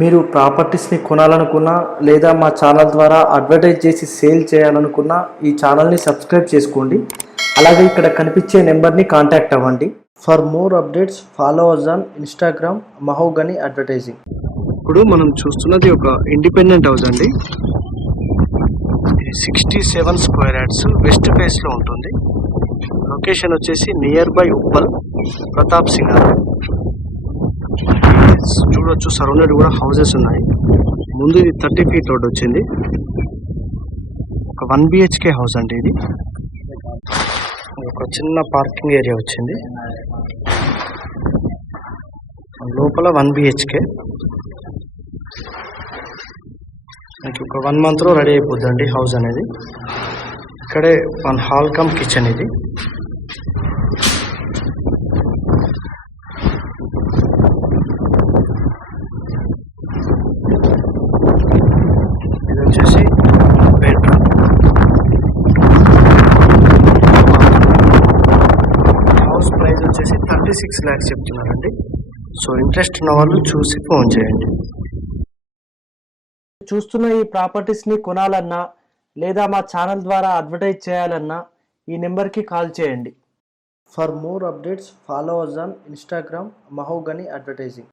మీరు ప్రాపర్టీస్ని కొనాలనుకున్నా లేదా మా ఛానల్ ద్వారా అడ్వర్టైజ్ చేసి సేల్ చేయాలనుకున్నా ఈ ఛానల్ని సబ్స్క్రైబ్ చేసుకోండి. అలాగే ఇక్కడ కనిపించే నెంబర్ని కాంటాక్ట్ అవ్వండి. For more updates follow us on Instagram Mahogany advertising. ఇప్పుడు మనం చూస్తున్నది ఒక ఇండిపెండెంట్ హౌస్ అండి. Sixty seven square yards west ఫేస్లో ఉంటుంది. లొకేషన్ వచ్చేసి నియర్ బై ఉప్పల్ ప్రతాప్ సింగ్ చూడొచ్చు. సరౌండెడ్ కూడా హౌసెస్ ఉన్నాయి. ముందు ఇది థర్టీ ఫీట్ రోడ్ వచ్చింది. ఒక వన్ బిహెచ్కే హౌస్ అండి ఇది. ఒక చిన్న పార్కింగ్ ఏరియా వచ్చింది. లోపల వన్ బిహెచ్కే మనకి ఒక వన్ మంత్లో రెడీ అయిపోద్దండి హౌస్ అనేది. ఇక్కడే వన్ హాల్ కమ్ కిచెన్ ఇది ఇది వచ్చేసి bedroom house price thirty six lakhs చెప్తున్నారండి. సో ఇంట్రెస్ట్ ఉన్న వాళ్ళు చూసి ఫోన్ చేయండి. చూస్తున్న ఈ ప్రాపర్టీస్ని కొనాలన్నా లేదా మా ఛానల్ ద్వారా అడ్వర్టైజ్ చేయాలన్నా ఈ నెంబర్కి కాల్ చేయండి. For more updates follow us on Instagram Mahogany advertising.